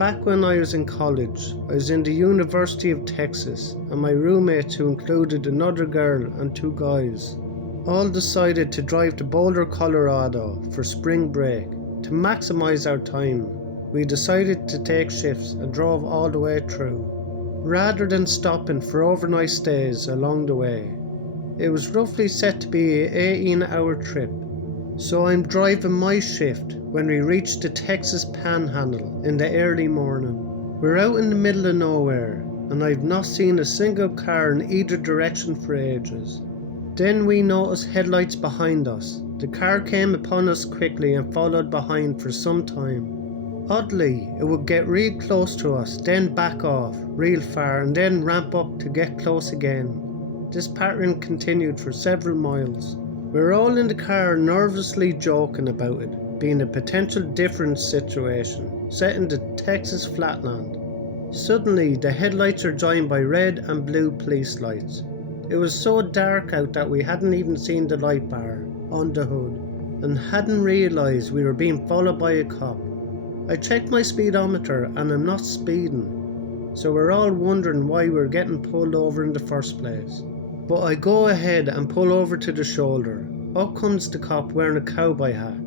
back when I was in college, I was in the University of Texas, and my roommates, who included another girl and two guys, all decided to drive to Boulder, Colorado for spring break. To maximize our time, we decided to take shifts and drove all the way through, rather than stopping for overnight stays along the way. It was roughly set to be an 18-hour trip, so I'm driving my shift when we reached the Texas Panhandle in the early morning. We're out in the middle of nowhere, and I've not seen a single car in either direction for ages. Then we noticed headlights behind us. The car came upon us quickly and followed behind for some time. Oddly, it would get real close to us, then back off real far, and then ramp up to get close again. This pattern continued for several miles. We were all in the car nervously joking about it being a potential difference situation set in the Texas flatland. Suddenly, the headlights are joined by red and blue police lights. It was so dark out that we hadn't even seen the light bar on the hood and hadn't realised we were being followed by a cop. I checked my speedometer and I'm not speeding, so we're all wondering why we were getting pulled over in the first place. But I go ahead and pull over to the shoulder. Up comes the cop wearing a cowboy hat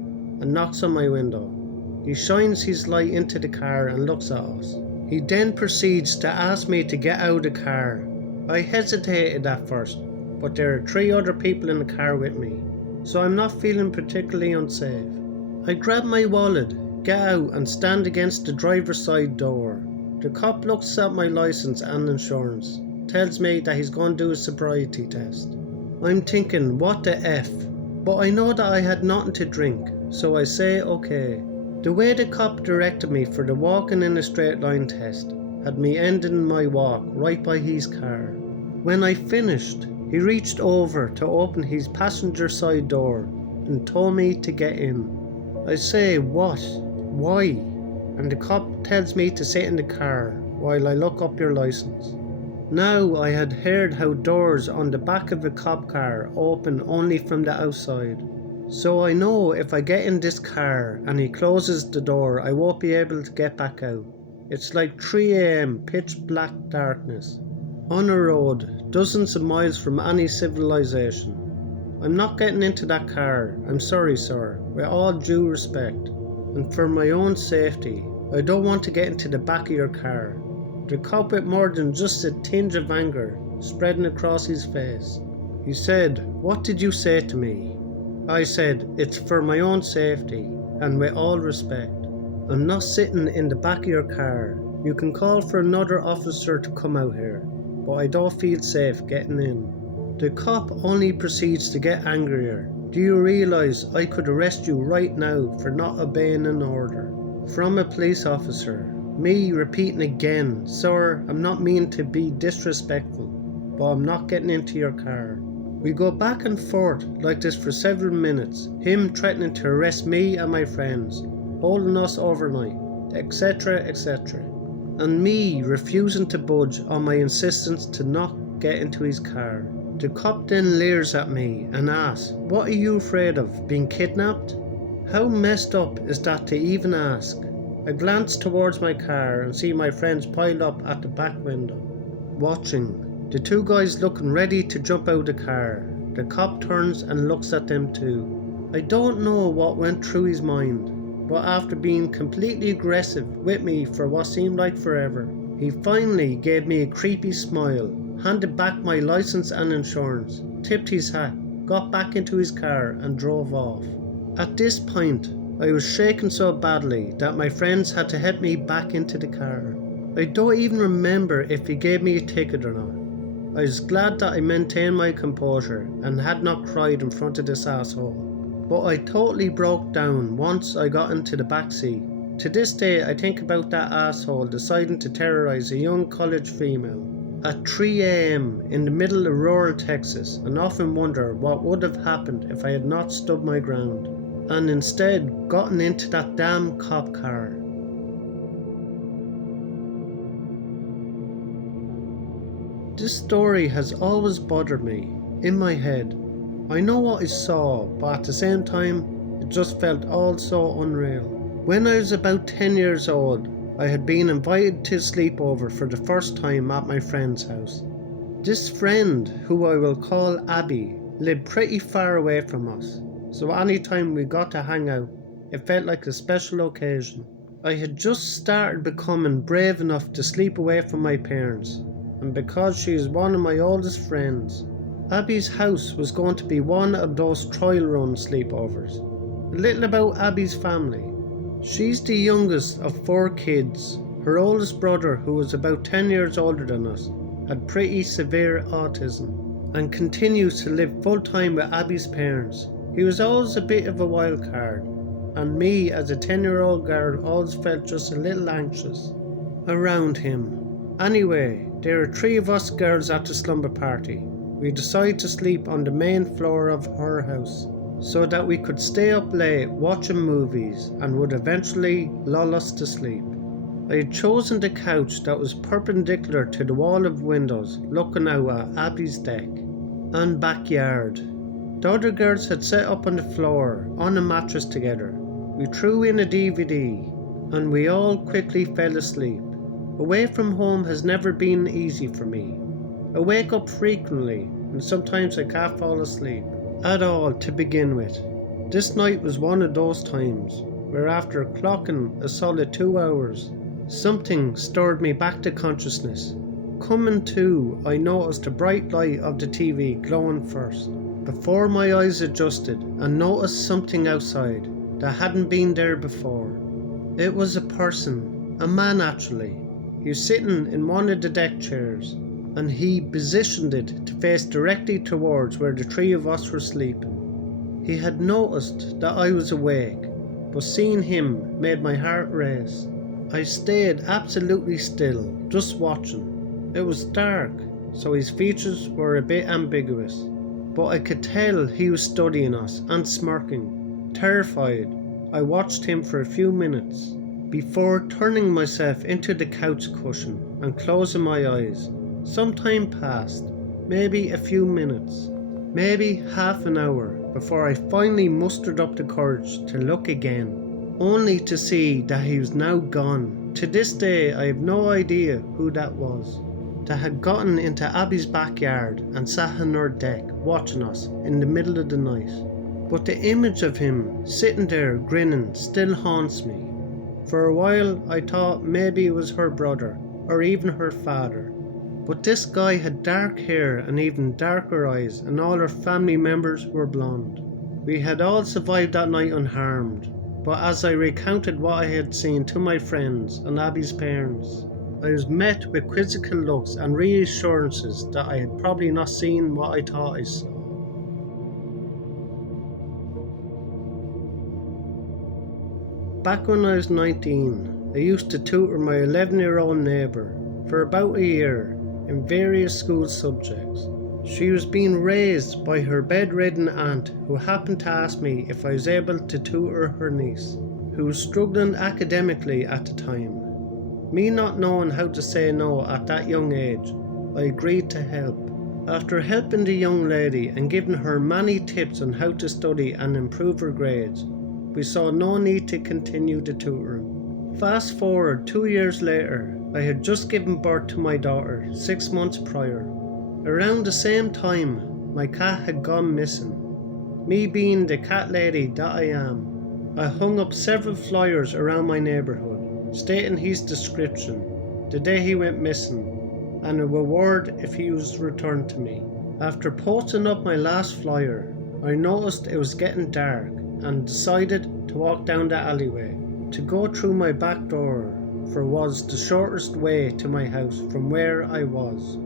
and knocks on my window. He shines his light into the car and looks at us. He then proceeds to ask me to get out of the car. I hesitated at first, but there are 3 other people in the car with me, so I'm not feeling particularly unsafe. I grab my wallet, get out and stand against the driver's side door. The cop looks at my license and insurance, tells me that he's going to do a sobriety test. I'm thinking, what the F? But I know that I had nothing to drink, so I say okay. The way the cop directed me for the walking in a straight line test had me ending my walk right by his car. When I finished, he reached over to open his passenger side door and told me to get in. I say, what? Why? And the cop tells me to sit in the car while I look up your license. Now I had heard how doors on the back of a cop car open only from the outside. So I know if I get in this car and he closes the door, I won't be able to get back out. It's like 3 AM, pitch black darkness, on a road dozens of miles from any civilization. I'm not getting into that car, I'm sorry sir, with all due respect. And for my own safety, I don't want to get into the back of your car. The cop with more than just a tinge of anger spreading across his face. He said, what did you say to me? I said, it's for my own safety, and with all respect. I'm not sitting in the back of your car. You can call for another officer to come out here, but I don't feel safe getting in. The cop only proceeds to get angrier. Do you realise I could arrest you right now for not obeying an order from a police officer? Me repeating again, sir, I'm not meaning to be disrespectful, but I'm not getting into your car. We go back and forth like this for several minutes, him threatening to arrest me and my friends, holding us overnight, etc, etc, and me refusing to budge on my insistence to not get into his car. The cop then leers at me and asks, what are you afraid of, being kidnapped? How messed up is that to even ask? I glance towards my car and see my friends piled up at the back window, watching. The 2 guys looking ready to jump out the car. The cop turns and looks at them too. I don't know what went through his mind, but after being completely aggressive with me for what seemed like forever, he finally gave me a creepy smile, handed back my license and insurance, tipped his hat, got back into his car and drove off. At this point, I was shaken so badly that my friends had to help me back into the car. I don't even remember if he gave me a ticket or not. I was glad that I maintained my composure and had not cried in front of this asshole. But I totally broke down once I got into the backseat. To this day I think about that asshole deciding to terrorise a young college female at 3 AM in the middle of rural Texas, and often wonder what would have happened if I had not stood my ground and instead gotten into that damn cop car. This story has always bothered me, in my head. I know what I saw, but at the same time, it just felt all so unreal. When I was about 10 years old, I had been invited to sleep over for the first time at my friend's house. This friend, who I will call Abby, lived pretty far away from us, so any time we got to hang out, it felt like a special occasion. I had just started becoming brave enough to sleep away from my parents, and because she is one of my oldest friends, Abby's house was going to be one of those trial run sleepovers. A little about Abby's family. She's the youngest of 4 kids. Her oldest brother, who was about 10 years older than us, had pretty severe autism and continues to live full-time with Abby's parents. He was always a bit of a wild card, and me as a 10-year-old girl always felt just a little anxious around him. Anyway, there are 3 of us girls at the slumber party. We decided to sleep on the main floor of her house so that we could stay up late watching movies and would eventually lull us to sleep. I had chosen the couch that was perpendicular to the wall of windows looking out at Abby's deck and backyard. The other girls had sat up on the floor on a mattress together. We threw in a DVD and we all quickly fell asleep. Away from home has never been easy for me. I wake up frequently and sometimes I can't fall asleep at all to begin with. This night was one of those times where after clocking a solid 2 hours, something stirred me back to consciousness. Coming to, I noticed the bright light of the TV glowing first, before my eyes adjusted and noticed something outside that hadn't been there before. It was a person, a man actually. He was sitting in one of the deck chairs, and he positioned it to face directly towards where the 3 of us were sleeping. He had noticed that I was awake, but seeing him made my heart race. I stayed absolutely still, just watching. It was dark, so his features were a bit ambiguous, but I could tell he was studying us and smirking. Terrified, I watched him for a few minutes before turning myself into the couch cushion and closing my eyes. Some time passed, maybe a few minutes, maybe half an hour, before I finally mustered up the courage to look again, only to see that he was now gone. To this day I have no idea who that was, that had gotten into Abby's backyard and sat on her deck watching us in the middle of the night. But the image of him sitting there grinning still haunts me. For a while I thought maybe it was her brother or even her father. But this guy had dark hair and even darker eyes, and all our family members were blonde. We had all survived that night unharmed, but as I recounted what I had seen to my friends and Abby's parents, I was met with quizzical looks and reassurances that I had probably not seen what I thought I saw. Back when I was 19, I used to tutor my 11-year-old neighbour for about a year in various school subjects. She was being raised by her bedridden aunt, who happened to ask me if I was able to tutor her niece, who was struggling academically at the time. Me not knowing how to say no at that young age, I agreed to help. After helping the young lady and giving her many tips on how to study and improve her grades, we saw no need to continue the tutoring. Fast forward 2 years later, I had just given birth to my daughter 6 months prior. Around the same time, my cat had gone missing. Me being the cat lady that I am, I hung up several flyers around my neighbourhood, stating his description, the day he went missing, and a reward if he was returned to me. After posting up my last flyer, I noticed it was getting dark and decided to walk down the alleyway to go through my back door, for it was the shortest way to my house from where I was.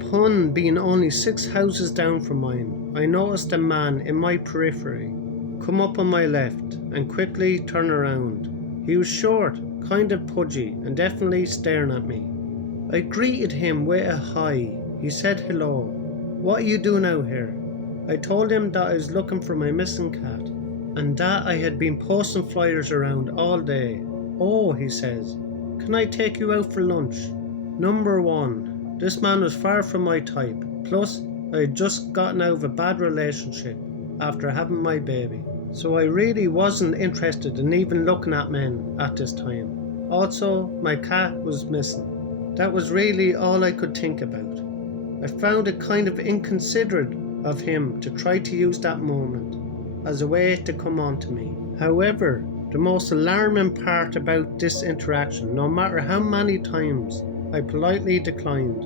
Upon being only 6 houses down from mine, I noticed a man in my periphery come up on my left and quickly turn around. He was short, kind of pudgy, and definitely staring at me. I greeted him with a hi. He said hello. What are you doing out here? I told him that I was looking for my missing cat, and that I had been posting flyers around all day. Oh, he says, can I take you out for lunch? Number 1, this man was far from my type, plus I had just gotten out of a bad relationship after having my baby, so I really wasn't interested in even looking at men at this time. Also, my cat was missing. That was really all I could think about. I found it kind of inconsiderate of him to try to use that moment as a way to come on to me. However, the most alarming part about this interaction, no matter how many times I politely declined,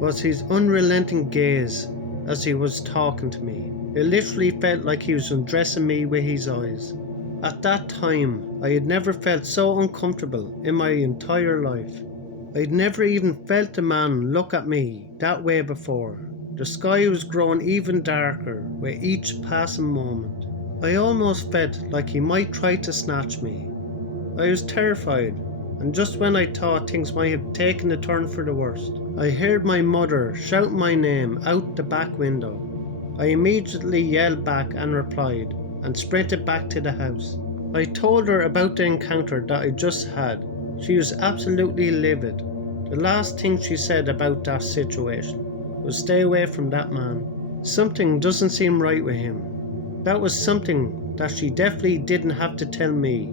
was his unrelenting gaze as he was talking to me. It literally felt like he was undressing me with his eyes. At that time, I had never felt so uncomfortable in my entire life. I'd never even felt a man look at me that way before. The sky was growing even darker with each passing moment. I almost felt like he might try to snatch me. I was terrified, and just when I thought things might have taken a turn for the worst, I heard my mother shout my name out the back window. I immediately yelled back and replied, and sprinted back to the house. I told her about the encounter that I just had. She was absolutely livid. The last thing she said about that situation was stay away from that man. Something doesn't seem right with him. That was something that she definitely didn't have to tell me,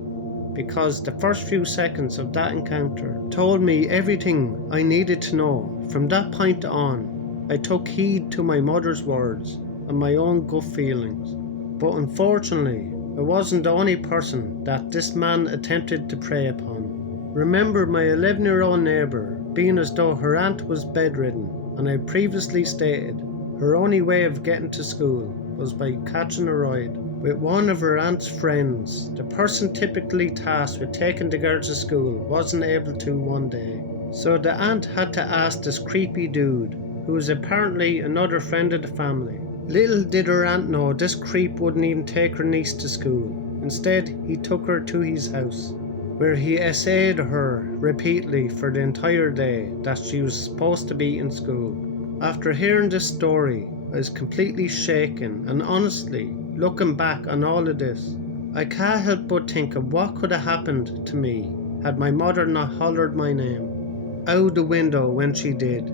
because the first few seconds of that encounter told me everything I needed to know. From that point on, I took heed to my mother's words and my own gut feelings. But unfortunately, I wasn't the only person that this man attempted to prey upon. Remember my 11-year-old neighbour being as though her aunt was bedridden, and I previously stated her only way of getting to school was by catching a ride with one of her aunt's friends. The person typically tasked with taking the girl to school wasn't able to one day, so the aunt had to ask this creepy dude, who was apparently another friend of the family. Little did her aunt know this creep wouldn't even take her niece to school. Instead, he took her to his house, where he essayed her repeatedly for the entire day that she was supposed to be in school. After hearing this story, I was completely shaken, and honestly, looking back on all of this, I can't help but think of what could have happened to me had my mother not hollered my name out the window when she did.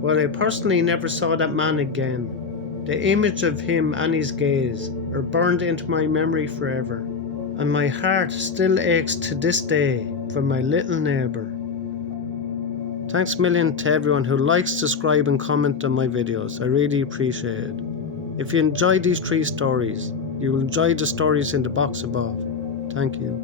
While I personally never saw that man again, the image of him and his gaze are burned into my memory forever, and my heart still aches to this day for my little neighbour. Thanks a million to everyone who likes, subscribe and comment on my videos. I really appreciate it. If you enjoyed these 3 stories, you will enjoy the stories in the box above. Thank you.